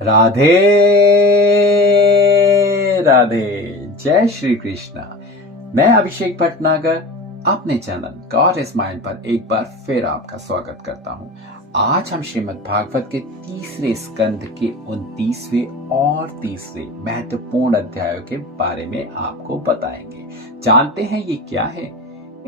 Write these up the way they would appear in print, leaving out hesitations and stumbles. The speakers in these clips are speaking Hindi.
राधे राधे। जय श्री कृष्णा। मैं अभिषेक भटनागर अपने चैनल गॉड इज माइंड पर एक बार फिर आपका स्वागत करता हूं। आज हम श्रीमद् भागवत के तीसरे स्कंद के 29वें और तीसरे महत्वपूर्ण अध्यायों के बारे में आपको बताएंगे। जानते हैं ये क्या है।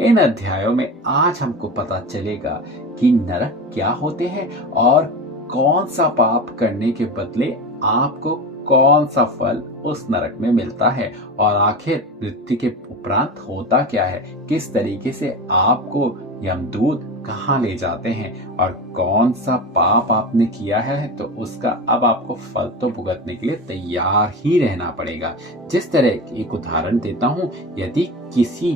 इन अध्यायों में आज हमको पता चलेगा कि नरक क्या होते हैं और कौन सा पाप करने के बदले आपको कौन सा फल उस नरक में मिलता है और आखिर मृत्यु के उपरांत होता क्या है, किस तरीके से आपको यमदूत कहाँ ले जाते हैं और कौन सा पाप आपने किया है तो उसका अब आपको फल तो भुगतने के लिए तैयार ही रहना पड़ेगा। जिस तरह एक उदाहरण देता हूँ, यदि किसी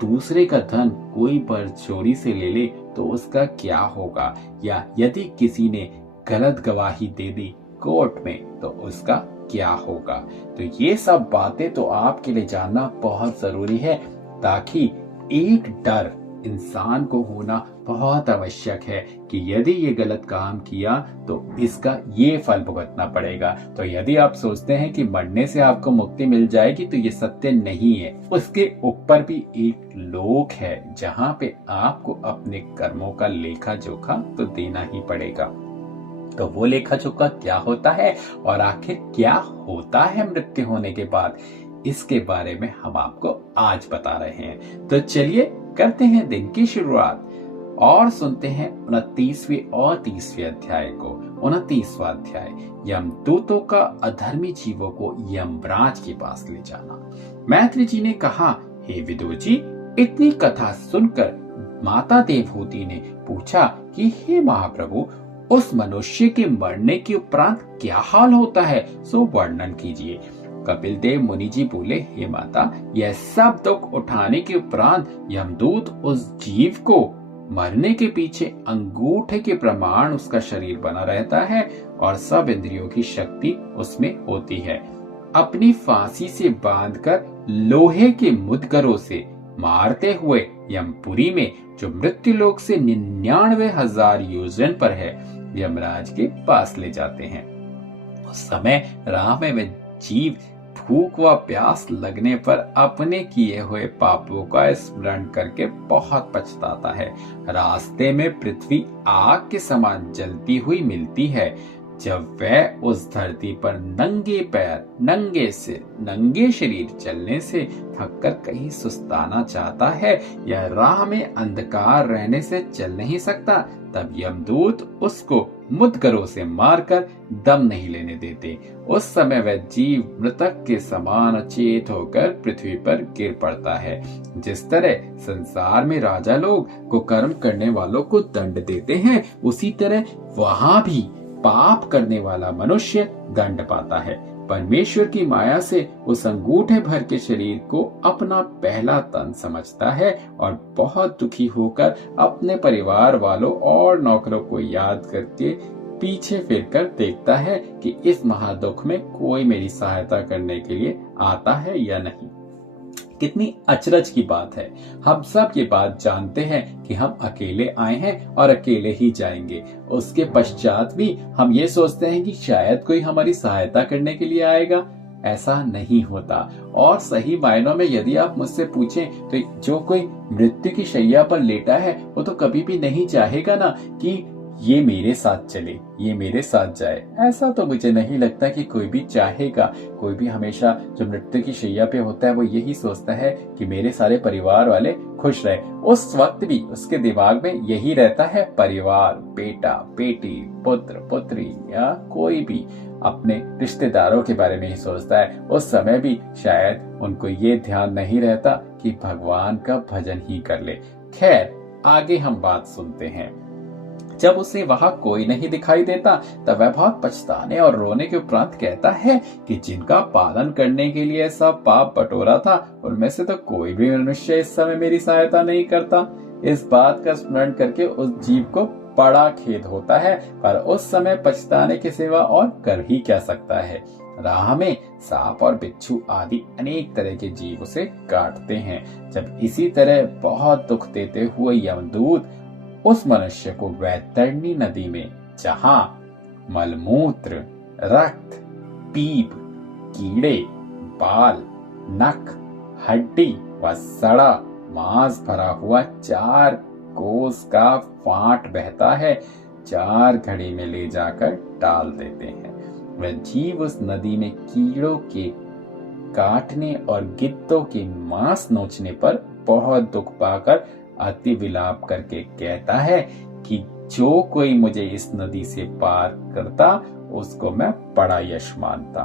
दूसरे का धन कोई चोरी से ले ले तो उसका क्या होगा, या यदि किसी ने गलत गवाही दे दी कोर्ट में तो उसका क्या होगा। तो ये सब बातें तो आपके लिए जानना बहुत जरूरी है, ताकि एक डर इंसान को होना बहुत आवश्यक है कि यदि ये गलत काम किया तो इसका ये फल भुगतना पड़ेगा। तो यदि आप सोचते हैं कि मरने से आपको मुक्ति मिल जाएगी तो ये सत्य नहीं है। उसके ऊपर भी एक लोक है जहां पे आपको अपने कर्मों का लेखा जोखा तो देना ही पड़ेगा। तो वो लेखा जोखा क्या होता है और आखिर क्या होता है मृत्यु होने के बाद, इसके बारे में हम आपको आज बता रहे हैं। तो चलिए करते हैं दिन की शुरुआत और सुनते हैं 29वें और 30वें अध्याय को। 29वां अध्याय, यमदूतों का अधर्मी जीवों को यमराज के पास ले जाना। मैत्री जी ने कहा, हे विदुर जी, इतनी कथा सुनकर माता देवहूति ने पूछा कि हे महाप्रभु, उस मनुष्य के मरने के उपरांत क्या हाल होता है, सो वर्णन कीजिए। कपिल देव मुनि जी बोले, हे माता, यह सब दुख उठाने के उपरांत यमदूत उस जीव को मरने के पीछे अंगूठे के प्रमाण उसका शरीर बना रहता है और सब इंद्रियों की शक्ति उसमें होती है। अपनी फांसी से बांधकर लोहे के मुद्गरों से मारते हुए यमपुरी में, जो मृत्यु लोक से 99,000 योजन पर है, यमराज के पास ले जाते हैं। उस समय राह में वे जीव भूख व प्यास लगने पर अपने किए हुए पापों का स्मरण करके बहुत पछताता है। रास्ते में पृथ्वी आग के समान जलती हुई मिलती है। जब वह उस धरती पर नंगे पैर, नंगे सिर, नंगे शरीर चलने से थककर कहीं सुस्ताना चाहता है या राह में अंधकार रहने से चल नहीं सकता, तब यमदूत उसको मुद्गरों से मारकर दम नहीं लेने देते। उस समय वह जीव मृतक के समान अचेत होकर पृथ्वी पर गिर पड़ता है। जिस तरह संसार में राजा लोग को कर्म करने वालों को दंड देते हैं, उसी तरह वहां भी पाप करने वाला मनुष्य दंड पाता है। परमेश्वर की माया से उस अंगूठे भर के शरीर को अपना पहला तन समझता है और बहुत दुखी होकर अपने परिवार वालों और नौकरों को याद करके पीछे फिरकर देखता है कि इस महादुख में कोई मेरी सहायता करने के लिए आता है या नहीं। कितनी अचरज की बात है। हम सब ये बात जानते हैं कि हम अकेले आए हैं और अकेले ही जाएंगे। उसके पश्चात भी हम ये सोचते हैं कि शायद कोई हमारी सहायता करने के लिए आएगा। ऐसा नहीं होता। और सही मायनों में यदि आप मुझसे पूछें तो जो कोई मृत्यु की शैया पर लेटा है वो तो कभी भी नहीं चाहेगा ना कि ये मेरे साथ चले, ये मेरे साथ जाए। ऐसा तो मुझे नहीं लगता कि कोई भी चाहेगा। कोई भी हमेशा जो मृत्यु की शैया पे होता है वो यही सोचता है कि मेरे सारे परिवार वाले खुश रहे। उस वक्त भी उसके दिमाग में यही रहता है, परिवार, बेटा, बेटी, पुत्र, पुत्री या कोई भी अपने रिश्तेदारों के बारे में ही सोचता है। उस समय भी शायद उनको ये ध्यान नहीं रहता कि भगवान का भजन ही कर ले। खैर, आगे हम बात सुनते हैं। जब उसे वहां कोई नहीं दिखाई देता तब वह बहुत पछताने और रोने के उपरांत कहता है कि जिनका पालन करने के लिए सब पाप बटोरा था, उनमें से तो कोई भी मनुष्य इस समय मेरी सहायता नहीं करता। इस बात का स्मरण करके उस जीव को बड़ा खेद होता है, पर उस समय पछताने के सिवा और कर ही क्या सकता है। राह में सांप और बिच्छू आदि अनेक तरह के जीव उसे काटते हैं। जब इसी तरह बहुत दुख देते हुए यमदूत उस मनुष्य को वैतरणी नदी में, जहां मलमूत्र रक्त, पीप, कीड़े, बाल, नख, हड्डी व सड़ा मांस भरा हुआ 4 कोस का फाट बहता है। 4 घड़ी में ले जाकर डाल देते हैं। वह जीव उस नदी में कीड़ों के काटने और गिद्धों के मांस नोचने पर बहुत दुख पाकर अति विलाप करके कहता है कि जो कोई मुझे इस नदी से पार करता उसको मैं बड़ा यश मानता।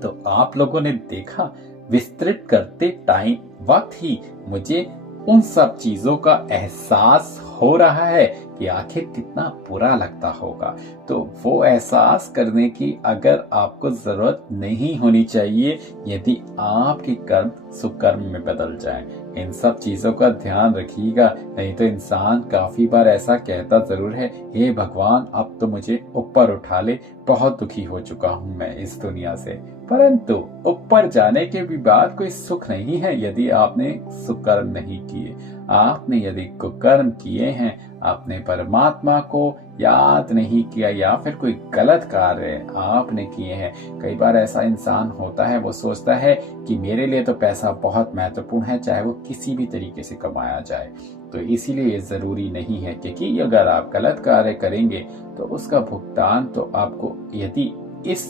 तो आप लोगों ने देखा, विस्तृत करते टाइम वक्त ही मुझे उन सब चीजों का एहसास हो रहा है कि आखिर कितना बुरा लगता होगा। तो वो एहसास करने की अगर आपको जरूरत नहीं होनी चाहिए यदि आपके कर्म सुकर्म में बदल जाएं। इन सब चीजों का ध्यान रखिएगा, नहीं तो इंसान काफी बार ऐसा कहता जरूर है, हे भगवान अब तो मुझे ऊपर उठा ले, बहुत दुखी हो चुका हूं मैं इस दुनिया से। परंतु ऊपर जाने के भी बाद कोई सुख नहीं है यदि आपने सुकर्म नहीं किए। आपने यदि कुकर्म किए हैं, आपने परमात्मा को याद नहीं किया या फिर कोई गलत कार्य आपने किए हैं। कई बार ऐसा इंसान होता है, वो सोचता है कि मेरे लिए तो पैसा बहुत महत्वपूर्ण है, चाहे वो किसी भी तरीके से कमाया जाए। तो इसीलिए ये जरूरी नहीं है, क्योंकि अगर आप गलत कार्य करेंगे तो उसका भुगतान तो आपको यदि इस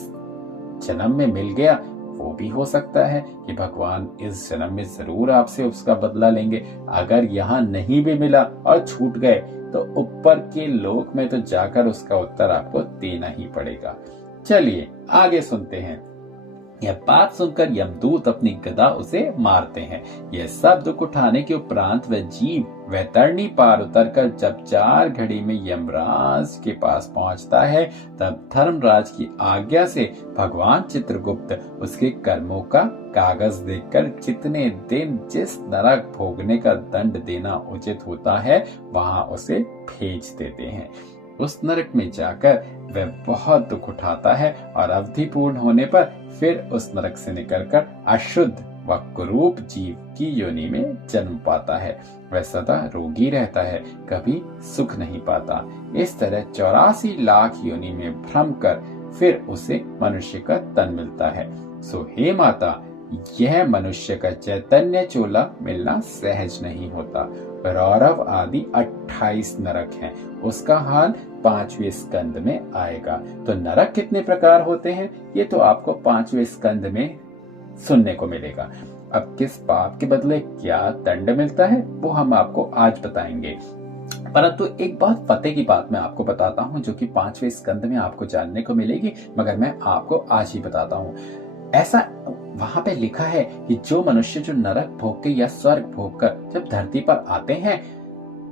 जन्म में मिल गया, वो भी हो सकता है कि भगवान इस जन्म में जरूर आपसे उसका बदला लेंगे। अगर यहाँ नहीं भी मिला और छूट गए तो ऊपर के लोक में तो जाकर उसका उत्तर आपको देना ही पड़ेगा। चलिए आगे सुनते हैं। यह बात सुनकर यमदूत अपनी गदा उसे मारते हैं। यह सब दुख उठाने के उपरांत वह जीव वह तरनी पार उतरकर जब 4 घड़ी में यमराज के पास पहुंचता है, तब धर्मराज की आज्ञा से भगवान चित्रगुप्त उसके कर्मों का कागज देखकर जितने दिन जिस नरक भोगने का दंड देना उचित होता है वहां उसे भेज देते हैं। उस नरक में जाकर वह बहुत दुख उठाता है और अवधि पूर्ण होने पर फिर उस नरक से निकलकर अशुद्ध व कुरूप जीव की योनि में जन्म पाता है। वह सदा रोगी रहता है, कभी सुख नहीं पाता। इस तरह 84 लाख योनि में भ्रम कर फिर उसे मनुष्य का तन मिलता है। सो हे माता, यह मनुष्य का चैतन्य चोला मिलना सहज नहीं होता। रौरव आदि 28 नरक हैं, उसका हाल 5वें स्कंद में आएगा। तो नरक कितने प्रकार होते हैं ये तो आपको 5वें स्कंद में सुनने को मिलेगा। अब किस पाप के बदले क्या दंड मिलता है वो हम आपको आज बताएंगे। परंतु एक बहुत फतेह की बात मैं आपको बताता हूँ जो कि 5वें स्कंद में आपको जानने को मिलेगी, मगर मैं आपको आज ही बताता हूँ। ऐसा वहां पे लिखा है कि जो मनुष्य जो नरक भोग के या स्वर्ग भोग कर जब धरती पर आते हैं,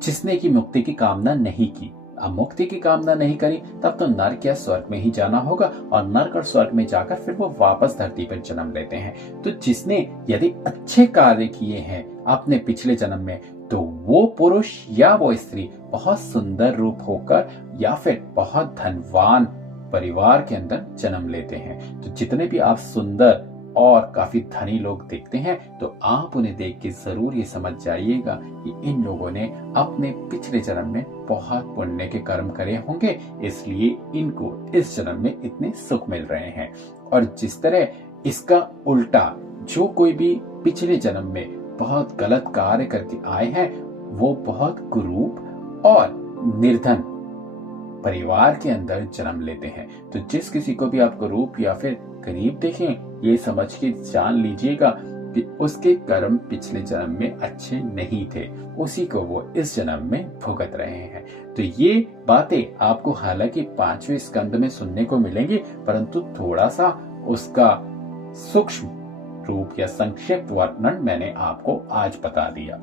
जिसने की मुक्ति की कामना नहीं की, अब मुक्ति की कामना नहीं करी, तब तो नरक या स्वर्ग में ही जाना होगा और नरक और स्वर्ग में जाकर फिर वो वापस धरती पर जन्म लेते हैं। तो जिसने यदि अच्छे कार्य किए हैं अपने पिछले जन्म में, तो वो पुरुष या वो स्त्री बहुत सुंदर रूप होकर या फिर बहुत धनवान परिवार के अंदर जन्म लेते हैं। तो जितने भी आप सुंदर और काफी धनी लोग देखते हैं, तो आप उन्हें देख के जरूर ये समझ जाइएगा कि इन लोगों ने अपने पिछले जन्म में बहुत पुण्य के कर्म करे होंगे, इसलिए इनको इस जन्म में इतने सुख मिल रहे हैं। और जिस तरह इसका उल्टा जो कोई भी पिछले जन्म में बहुत गलत कार्य करके आए हैं, वो बहुत कुरूप और निर्धन परिवार के अंदर जन्म लेते हैं। तो जिस किसी को भी आप कुरूप या फिर गरीब देखें, ये समझ के जान लीजिएगा कि उसके कर्म पिछले जन्म में अच्छे नहीं थे, उसी को वो इस जन्म में भुगत रहे हैं। तो ये बातें आपको हालांकि 5वें स्कंद में सुनने को मिलेंगी, परंतु थोड़ा सा उसका सूक्ष्म रूप या संक्षिप्त वर्णन मैंने आपको आज बता दिया,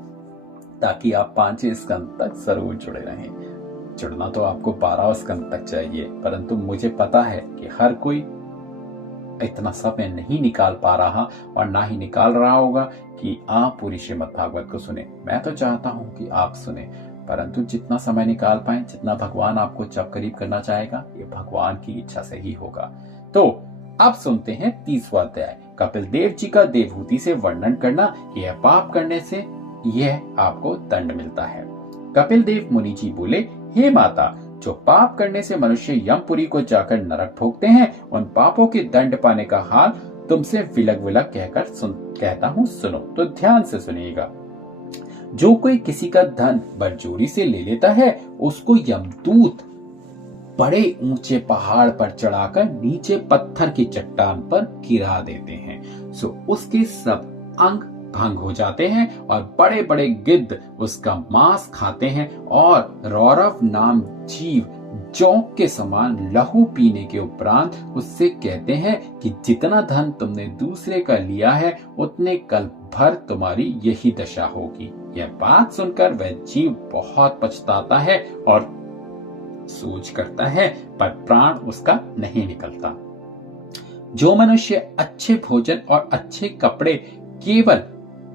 ताकि आप 5वें स्कंद तक जरूर जुड़े रहें। जुड़ना तो आपको 12वें स्कंद तक चाहिए, परंतु मुझे पता है कि हर कोई इतना समय नहीं निकाल पा रहा और ना ही निकाल रहा होगा कि आप पूरी श्रीमद् भागवत को सुने। मैं तो चाहता हूं कि आप सुने, परंतु जितना समय निकाल पाए, जितना भगवान आपको जब करीब करना चाहेगा, ये भगवान की इच्छा से ही होगा। तो अब सुनते हैं 30वां अध्याय। कपिल देव जी का देवहूति से वर्णन करना कि यह पाप करने से यह आपको दंड मिलता है। कपिल देव मुनि जी बोले, हे माता, जो पाप करने से मनुष्य यमपुरी को जाकर नरक भोगते हैं, उन पापों के दंड पाने का हाल तुमसे विलग विलग कहकर कहता हूँ, सुनो। तो ध्यान से सुनिएगा। जो कोई किसी का धन बरजोरी से ले लेता है, उसको यमदूत बड़े ऊंचे पहाड़ पर चढ़ाकर नीचे पत्थर की चट्टान पर गिरा देते हैं। सो उसके सब अंग भंग हो जाते हैं और बड़े बड़े गिद्ध उसका मांस खाते हैं, और रौरव नाम जीव जोंक के समान लहू पीने के उपरांत उससे कहते हैं कि जितना धन तुमने दूसरे का लिया है, उतने कल भर तुम्हारी यही दशा होगी। यह बात सुनकर वह जीव बहुत पछताता है और सोच करता है, पर प्राण उसका नहीं निकलता। जो मनुष्य अच्छे भोजन और अच्छे कपड़े केवल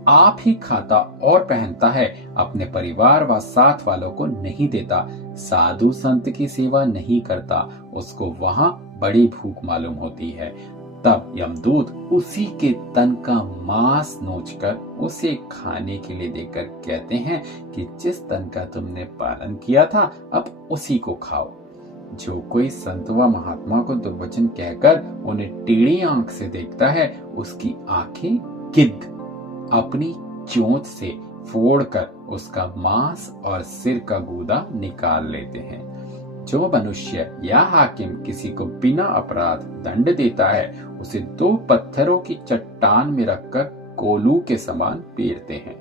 आप ही खाता और पहनता है, अपने परिवार व साथ वालों को नहीं देता, साधु संत की सेवा नहीं करता, उसको वहां बड़ी भूख मालूम होती है। तब यमदूत उसी के तन का मांस नोचकर उसे खाने के लिए देकर कहते हैं कि जिस तन का तुमने पालन किया था, अब उसी को खाओ। जो कोई संत व महात्मा को दुर्वचन कहकर उन्हें टेढ़ी आंख से देखता है, उसकी आंखें गिद्ध अपनी चोंच से फोड़कर उसका मांस और सिर का गूदा निकाल लेते हैं। जो मनुष्य या हाकिम किसी को बिना अपराध दंड देता है, उसे 2 पत्थरों की चट्टान में रखकर कोलू के समान पेरते हैं।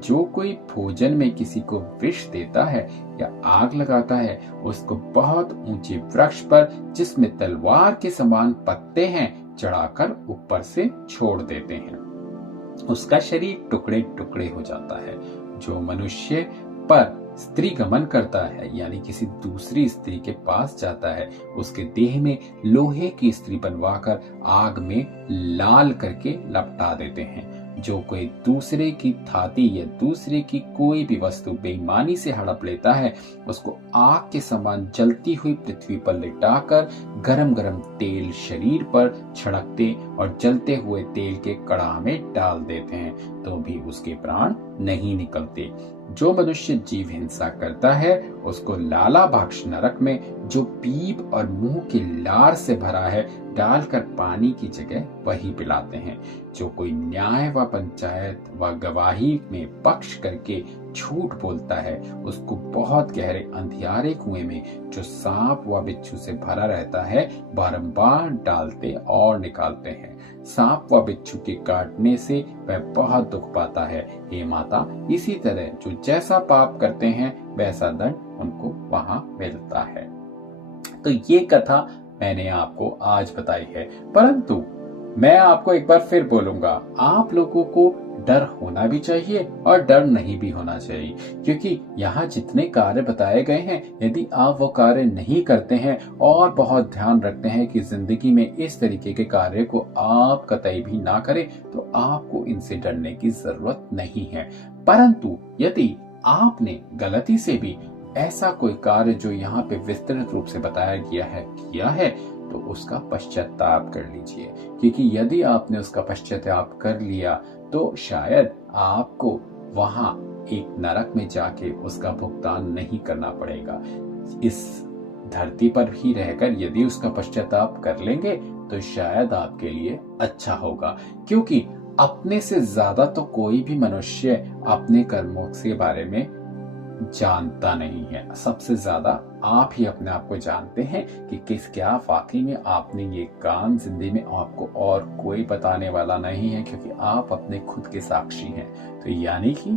जो कोई भोजन में किसी को विष देता है या आग लगाता है, उसको बहुत ऊंचे वृक्ष पर, जिसमें तलवार के समान पत्ते हैं, चढ़ाकर ऊपर से छोड़ देते हैं। उसका शरीर टुकड़े टुकड़े हो जाता है। जो मनुष्य पर स्त्री गमन करता है, यानी किसी दूसरी स्त्री के पास जाता है, उसके देह में लोहे की स्त्री बनवाकर आग में लाल करके लपटा देते हैं। जो कोई दूसरे की थाती या दूसरे की कोई भी वस्तु बेईमानी से हड़प लेता है, उसको आग के समान जलती हुई पृथ्वी पर लिटाकर गरम गरम तेल शरीर पर छिड़कते और जलते हुए तेल के कड़ाह में डाल देते हैं, तो भी उसके प्राण नहीं निकलते। जो मनुष्य जीव हिंसा करता है, उसको लाला बाक्ष नरक में, जो पीप और मुंह की लार से भरा है, डालकर पानी की जगह वही पिलाते हैं। जो कोई न्याय व पंचायत व गवाही में पक्ष करके झूठ बोलता है, उसको बहुत गहरे अंधियारे कुएं में, जो सांप व बिच्छू से भरा रहता है, बारंबार डालते और निकालते हैं। सांप व बिच्छू के काटने से वह बहुत दुख पाता है। हे माता, इसी तरह जो जैसा पाप करते हैं, वैसा दंड उनको वहां मिलता है। तो ये कथा मैंने आपको आज बताई है, परंतु मैं आपको एक बार फिर बोलूंगा, आप लोगों को डर होना भी चाहिए और डर नहीं भी होना चाहिए, क्योंकि यहाँ जितने कार्य बताए गए हैं, यदि आप वो कार्य नहीं करते हैं और बहुत ध्यान रखते हैं कि जिंदगी में इस तरीके के कार्य को आप कतई भी ना करें, तो आपको इनसे डरने की जरूरत नहीं है। परंतु यदि आपने गलती से भी ऐसा कोई कार्य जो यहाँ पे विस्तृत रूप से बताया गया है किया है, तो उसका पश्चाताप कर लीजिए, क्योंकि यदि आपने उसका पश्चाताप कर लिया तो शायद आपको वहां एक नरक में जाके उसका भुगतान नहीं करना पड़ेगा। इस धरती पर भी रहकर यदि उसका पश्चाताप कर लेंगे तो शायद आपके लिए अच्छा होगा, क्योंकि अपने से ज्यादा तो कोई भी मनुष्य अपने कर्मों के बारे में जानता नहीं है। सबसे ज्यादा आप ही अपने आप को जानते हैं कि किस क्या वाकई में आपने ये काम जिंदगी में, आपको और कोई बताने वाला नहीं है, क्योंकि आप अपने खुद के साक्षी हैं। तो यानी कि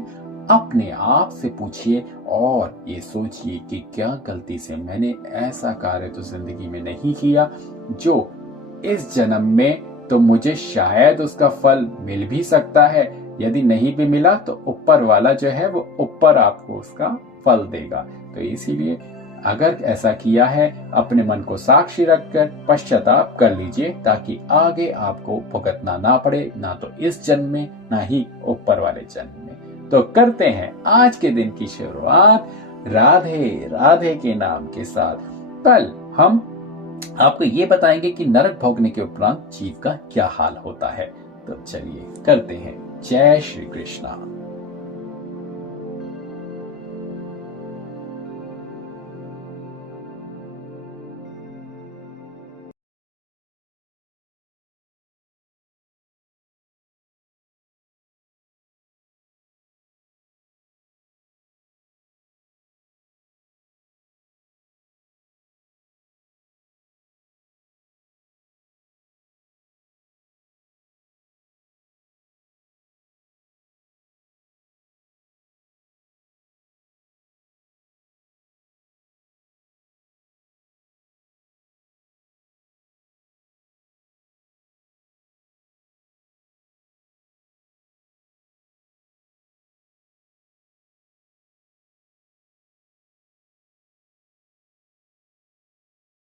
अपने आप से पूछिए और ये सोचिए कि क्या गलती से मैंने ऐसा कार्य तो जिंदगी में नहीं किया जो इस जन्म में तो मुझे शायद उसका फल मिल भी सकता है, यदि नहीं भी मिला तो ऊपर वाला जो है वो ऊपर आपको उसका फल देगा। तो इसीलिए अगर ऐसा किया है, अपने मन को साक्षी रखकर पश्चाताप कर लीजिए, ताकि आगे आपको भुगतना ना पड़े, ना तो इस जन्म में ना ही ऊपर वाले जन्म में। तो करते हैं आज के दिन की शुरुआत राधे राधे के नाम के साथ। कल हम आपको ये बताएंगे कि नरक भोगने के उपरांत जीव का क्या हाल होता है। तो चलिए करते हैं। जय श्री कृष्णा।